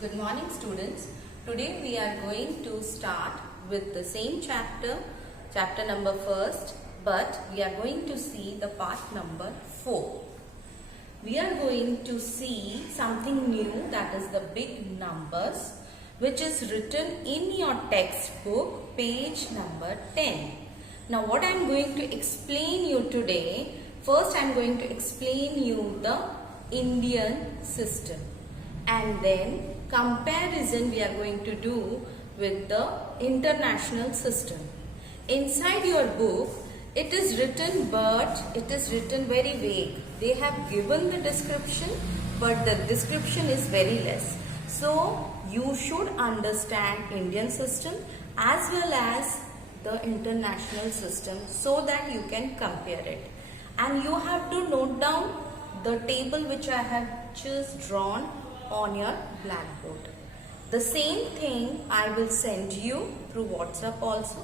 Good morning students. Today we are going to start with the same chapter number first, but we are going to see the part number 4. We are going to see something new, that is the big numbers, which is written in your textbook, page number 10. Now what I am going to explain you today, first I am going to explain you the Indian system, and then comparison we are going to do with the international system. Inside your book it is written, but it is written very vague. They have given the description, but the description is very less. So you should understand Indian system as well as the international system so that you can compare it. And you have to note down the table which I have just drawn on your blackboard. The same thing I will send you through WhatsApp also.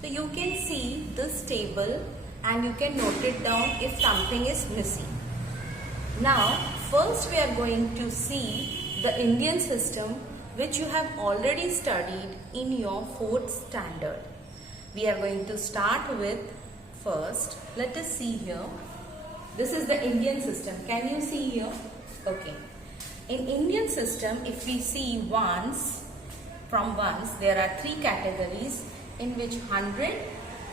So you can see this table and you can note it down if something is missing. Now first we are going to see the Indian system, which you have already studied in your 4th standard. We are going to start with first. Let us see here. This is the Indian system. Can you see here? Okay. In Indian system, if we see ones, from ones, there are 3 categories in which 100,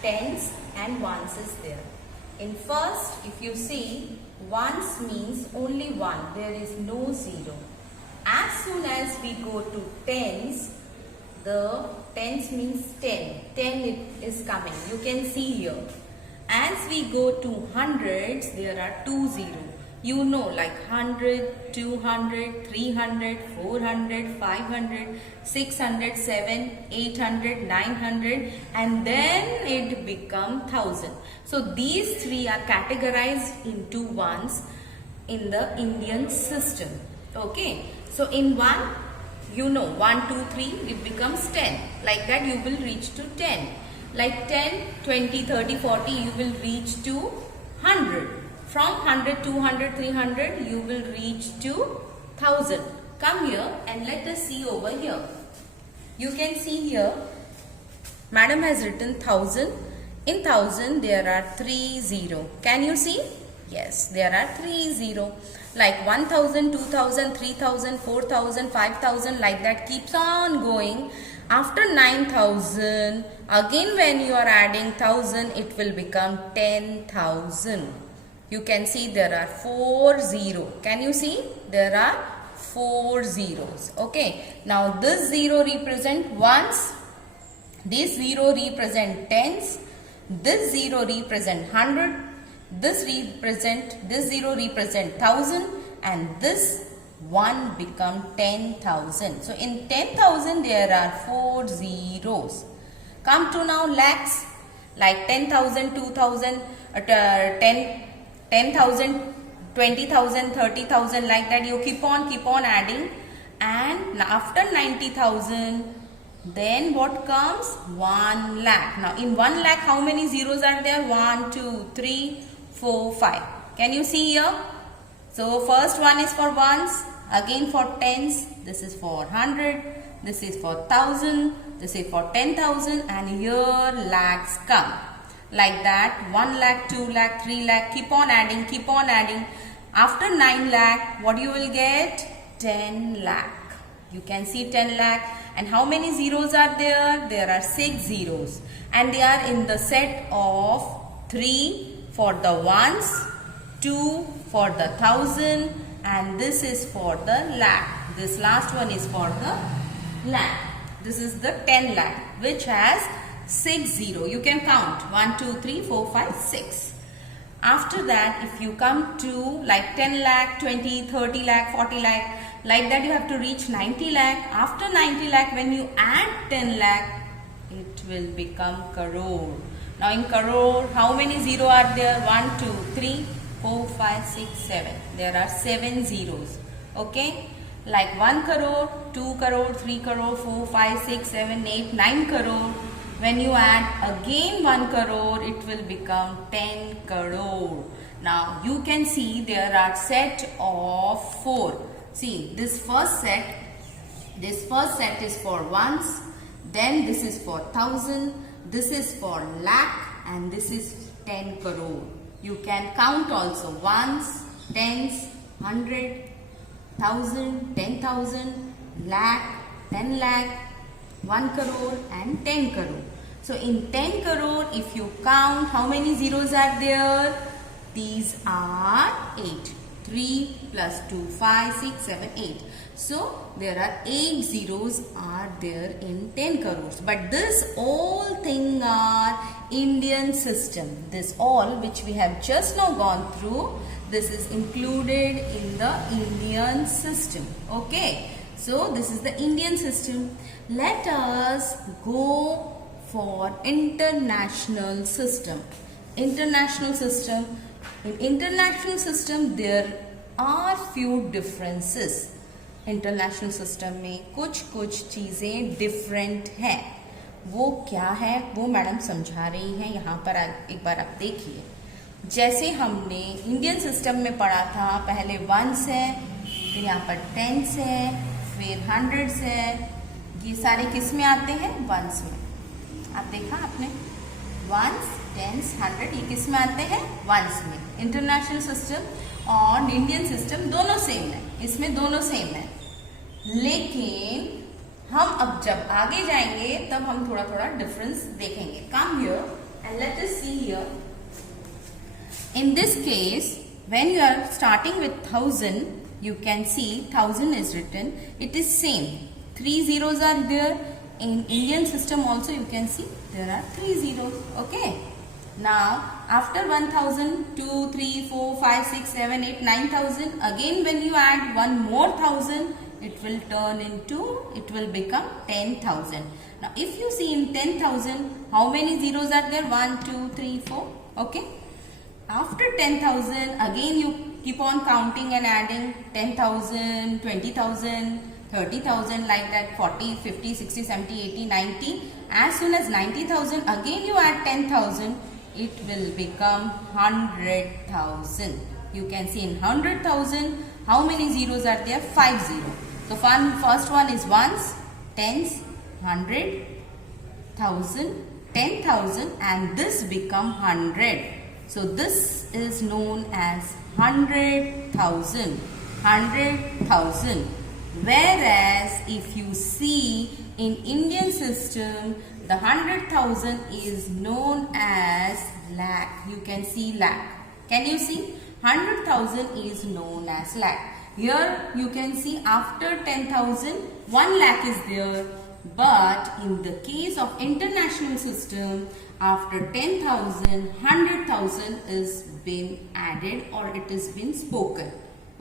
tens and ones is there. In first, if you see, ones means only 1, there is no 0. As soon as we go to tens, the tens means 10. 10 it is coming. You can see here. As we go to hundreds, there are 2 zeros. You know, like 100, 200, 300, 400, 500, 600, 700, 800, 900, and then it becomes 1000. So these 3 are categorized into ones in the Indian system. Okay. So in 1, you know, 1, 2, 3, it becomes 10. Like that you will reach to 10. Like 10, 20, 30, 40, you will reach to 100. From 100, 200, 300, you will reach to 1000. Come here and let us see over here. You can see here, Madam has written 1000. In 1000, there are 3 0. Can you see? Yes, there are 3 0. Like 1000, 2000, 3000, 4000, 5000, like that keeps on going. After 9000, again when you are adding 1000, it will become 10,000. You can see there are 4 0. Can you see? There are 4 zeros. Okay. Now this 0 represent ones. This 0 represent tens. This 0 represent 100. This 0 represent 1000. And this 1 become 10,000. So in 10,000 there are 4 zeros. Come to now lakhs. Like 10,000, 2,000, 10,000, 20,000, 30,000, like that you keep on adding, and after 90,000 then what comes? 1 lakh. Now in 1 lakh how many zeros are there? 1, 2, 3, 4, 5. Can you see here? So first one is for ones, again for tens, this is for 100, this is for 1000, this is for 10,000, and here lakhs come. Like that, 1 lakh, 2 lakh, 3 lakh, keep on adding, keep on adding. After 9 lakh, what you will get? 10 lakh. You can see 10 lakh. And how many zeros are there? There are 6 zeros. And they are in the set of 3 for the ones, 2 for the 1000, and this is for the lakh. This last one is for the lakh. This is the 10 lakh, which has 6 0. You can count 1, 2, 3, 4, 5, 6. After that, if you come to like 10 lakh, 20, 30 lakh, 40 lakh, like that you have to reach 90 lakh. After 90 lakh, when you add 10 lakh, it will become crore. Now in crore, how many zero are there? 1, 2, 3, 4, 5, 6, 7. There are 7 zeros. Okay. Like 1 crore, 2 crore, 3 crore, 4, 5, 6, 7, 8, 9 crore. When you add again 1 crore, it will become 10 crore. Now you can see there are set of 4. See, this first set This first set is for ones, then this is for thousand, this is for lakh, and this is 10 crore. You can count also ones, tens, 100, 1000, 10,000, lakh, 10 lakh, 1 crore and 10 crore. So in 10 crore, if you count, how many zeros are there? These are 8. 3 plus 2, 5, 6, 7, 8. So there are 8 zeros are there in 10 crores. But this all thing are Indian system. This all which we have just now gone through, this is included in the Indian system. Okay. So this is the Indian system. Let us go for international system. International system. In international system there are few differences. International system में कुछ चीज़ें different हैं. वो क्या है वो madam समझा रही हैं यहाँ पर. एक बार आप देखिए. जैसे हमने इंडियन सिस्टम में पढ़ा था, पहले वंस है, फिर यहाँ पर टेंस है, फिर हंड्रेड्स है. ये सारे किस में आते हैं? वंस में. आप देखा आपने, वंस, टेंस, हंड्रेड, ये किस में आते हैं? वंस में. इंटरनेशनल सिस्टम और इंडियन सिस्टम दोनों सेम है, इसमें दोनों सेम है. लेकिन हम अब जब आगे जाएंगे तब हम थोड़ा थोड़ा डिफरेंस देखेंगे. Come here and let us see here. In this case when you are starting with 1000, you can see 1000 is written. It is same. 3 zeros are there. In Indian system also you can see there are 3 zeros. Okay. Now after 1000, 2, 3, 4, 5, 6, 7, 8, 9000. Again when you add one more 1000, it will become 10,000. Now if you see in 10,000, how many zeros are there? 1, 2, 3, 4. Okay. After 10,000, again you keep on counting and adding 10,000, 20,000, 30,000, like that, 40, 50, 60, 70, 80, 90. As soon as 90,000, again you add 10,000, it will become 100,000. You can see in 100,000, how many zeros are there? 5 zeros. So first one is ones, tens, 100, 1000, 10,000, and this become 100. So this is known as 100,000. 100,000. Whereas if you see in Indian system, the 100,000 is known as lakh. You can see lakh. Can you see? 100,000 is known as lakh. Here you can see after 10,000, 1 lakh is there. But in the case of international system, after 10,000, 100,000 is been added or it is been spoken.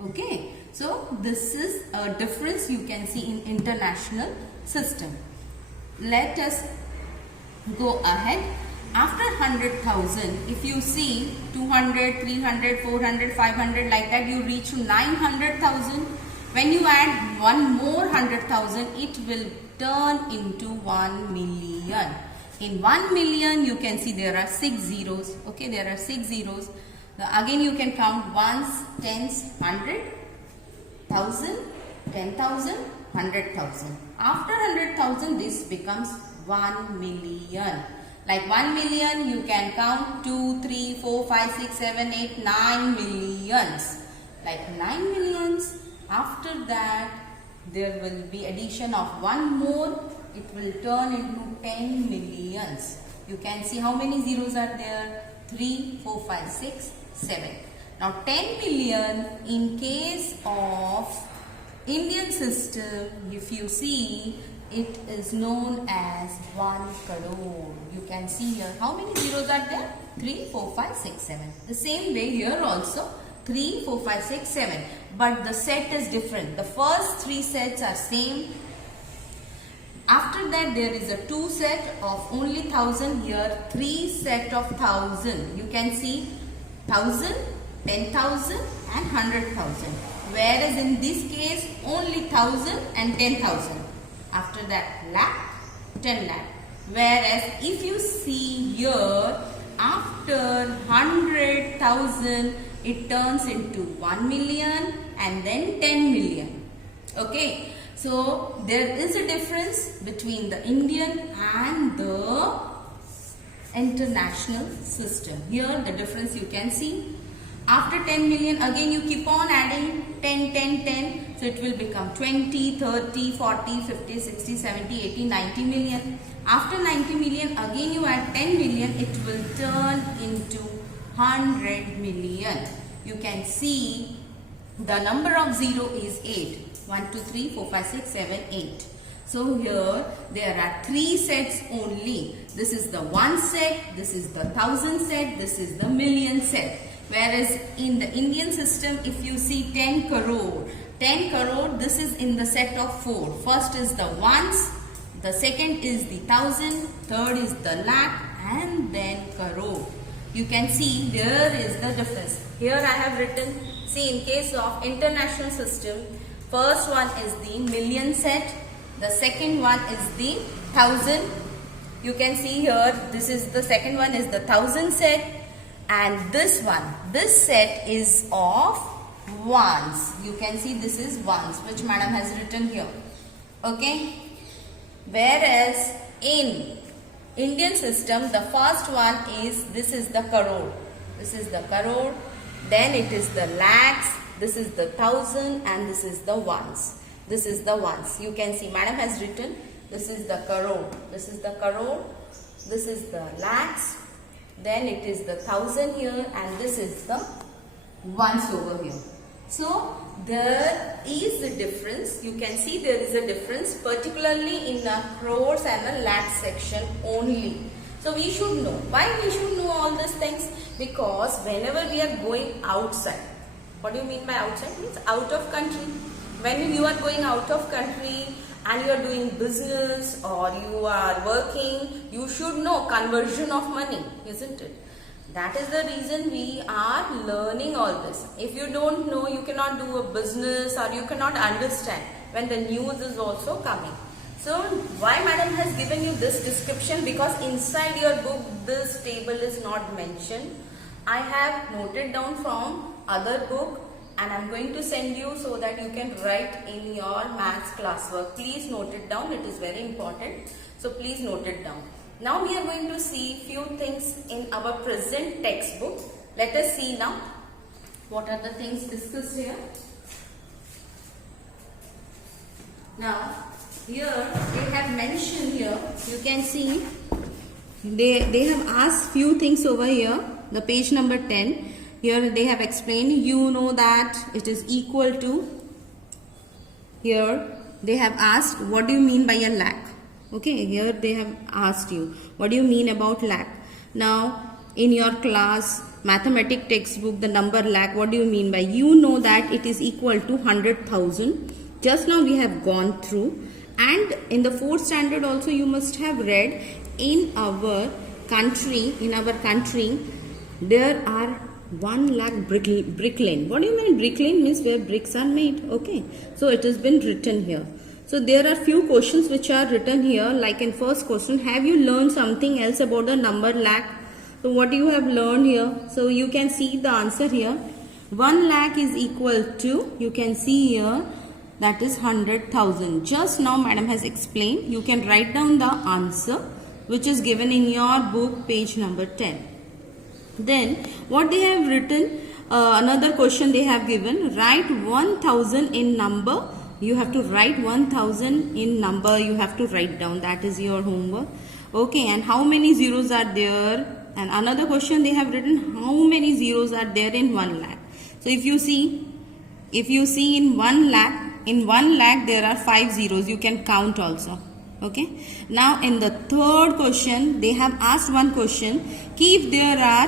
Okay. So this is a difference you can see in international system. Let us go ahead. After 100,000, if you see 200, 300, 400, 500, like that, you reach to 900,000. When you add one more 100,000, it will turn into 1 million. In 1 million, you can see there are 6 zeros. Okay, there are 6 zeros. Again, you can count ones, tens, 100, 1000, 10,000, 100,000. After 100,000, this becomes 1 million. Like 1 million, you can count 2, 3, 4, 5, 6, 7, 8, 9 millions. Like 9 millions. After that, there will be addition of one more. It will turn into 10 millions. You can see how many zeros are there? 3, 4, 5, 6, 7. Now 10 million in case of Indian system, if you see, it is known as 1 crore. You can see here how many zeros are there? 3, 4, 5, 6, 7. The same way here also 3, 4, 5, 6, 7. But the set is different. The first 3 sets are same. After that there is a 2 set of only 1000. Here 3 set of 1000. You can see 1000, 10,000 and 100,000. Whereas in this case only 1000 and 10,000. After that lakh, 10 lakh. Whereas if you see here, after 100,000, it turns into 1 million and then 10 million. Okay. So there is a difference between the Indian and the international system. Here the difference you can see. After 10 million, again you keep on adding 10, 10, 10. So it will become 20, 30, 40, 50, 60, 70, 80, 90 million. After 90 million, again you add 10 million. It will turn into 100 million. You can see the number of 0 is 8. 1, 2, 3, 4, 5, 6, 7, 8. So here there are 3 sets only. This is the 1 set, this is the 1000 set, this is the million set. Whereas in the Indian system, if you see 10 crore, this is in the set of 4. First is the ones, the second is the 1000, third is the lakh, and then crore. You can see there is the difference. Here I have written, see, in case of international system, first one is the million set, the second one is the 1000. You can see here, this is the second one is the 1000 set. And this one, this set is of ones. You can see this is ones, which madam has written here. Okay. Whereas in Indian system, the first one is, this is the crore. This is the crore. Then it is the lakhs. This is the 1000 and this is the ones. This is the ones. You can see madam has written, this is the crore. This is the crore. This is the lakhs. Then it is the 1000 here and this is the ones over here. So there is a difference. You can see there is a difference, particularly in the crores and the lakhs section only. So we should know. Why we should know all these things? Because whenever we are going outside, what do you mean by outside? Means out of country. When you are going out of country and you are doing business or you are working, you should know conversion of money, isn't it? That is the reason we are learning all this. If you don't know, you cannot do a business or you cannot understand when the news is also coming. So why madam has given you this description? Because inside your book this table is not mentioned. I have noted down from other book and I am going to send you so that you can write in your maths classwork. Please note it down. It is very important. So please note it down. Now we are going to see few things in our present textbook. Let us see now what are the things discussed here. Now here they have mentioned here, you can see they have asked few things over here, the page number 10. Here they have explained, you know that it is equal to, here they have asked what do you mean by a lakh. Okay, here they have asked you what do you mean about lakh. Now in your class mathematics textbook, the number lakh, what do you mean by? You know that it is equal to 100,000. Just now we have gone through, and in the 4th standard also you must have read, in our country there are 1 lakh brick lane. What do you mean brick lane? Means where bricks are made. Okay, so it has been written here. So there are few questions which are written here, like in first question, have you learned something else about the number lakh? So what you have learned here? So you can see the answer here. 1 lakh is equal to, you can see here, that is 100,000. Just now madam has explained. You can write down the answer which is given in your book, page number 10. Then what they have written, another question they have given, write 1000 in number. You have to write 1000 in number, you have to write down. That is your homework. Okay, and how many zeros are there? And another question they have written, how many zeros are there in 1 lakh? So if you see in 1 lakh there are 5 zeros. You can count also. Okay. Now in the third question they have asked one question. If there are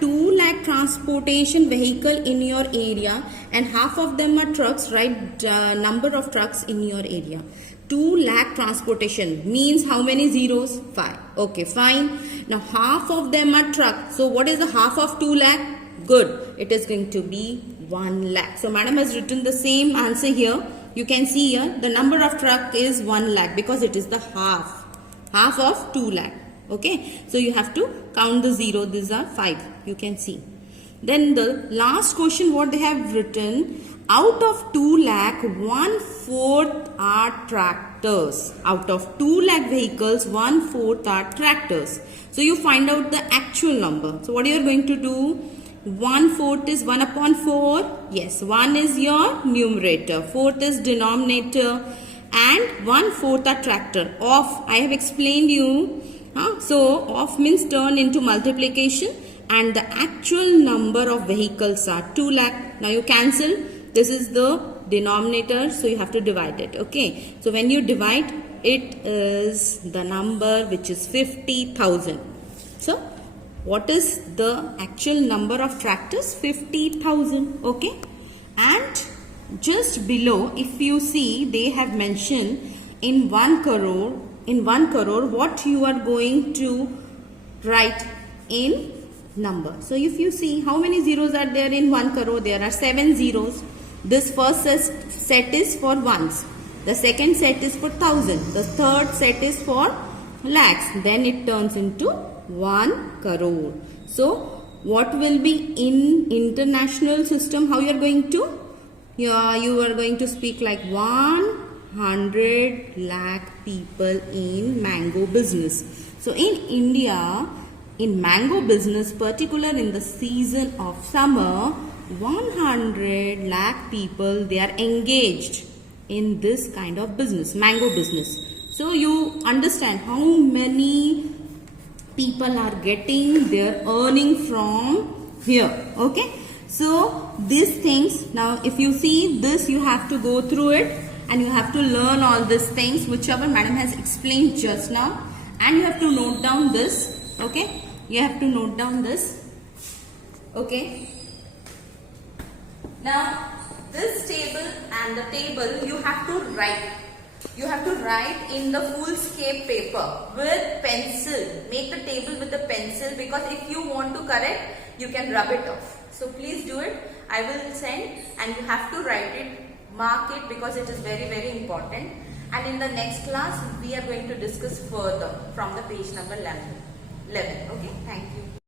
2 lakh transportation vehicle in your area and half of them are trucks, write number of trucks in your area. 2 lakh transportation means how many zeros? 5. Okay, fine. Now half of them are trucks. So what is the half of 2 lakh? Good. It is going to be 1 lakh. So madam has written the same answer here. You can see here the number of truck is 1 lakh because it is the half of 2 lakh. Okay, so you have to count the zero. These are 5. You can see. Then the last question what they have written, out of 2 lakh, 1/4 are tractors. Out of 2 lakh vehicles, 1/4 are tractors. So you find out the actual number. So what you are going to do? 1/4 is 1 upon 4. Yes, 1 is your numerator. 4th is denominator. And 1/4 are tractor. Of, I have explained you. So of means turn into multiplication. And the actual number of vehicles are 2 lakh. Now you cancel. This is the denominator, so you have to divide it. Okay. So when you divide, it is the number which is 50,000. So what is the actual number of tractors? 50,000. Okay. And just below, if you see, they have mentioned in 1 crore. In 1 crore, what you are going to write in number. So if you see how many zeros are there in 1 crore, there are 7 zeros. This first set is for ones. The second set is for thousand. The third set is for lakhs. Then it turns into 1 crore. So what will be in international system? How you are going to? You are going to speak like 100 lakh people in mango business. So in India, in mango business, particular in the season of summer, 100 lakh people, they are engaged in this kind of business, mango business. So you understand how many people are getting their earning from here. Okay. So these things, now if you see this, you have to go through it and you have to learn all these things whichever madam has explained just now, and you have to note down this. Okay. You have to note down this. Okay. Now this table and the table you have to write. You have to write in the foolscape paper with pencil. Make the table with the pencil, because if you want to correct, you can rub it off. So please do it. I will send and you have to write it, mark it, because it is very, very important. And in the next class, we are going to discuss further from the page number 11. Okay, thank you.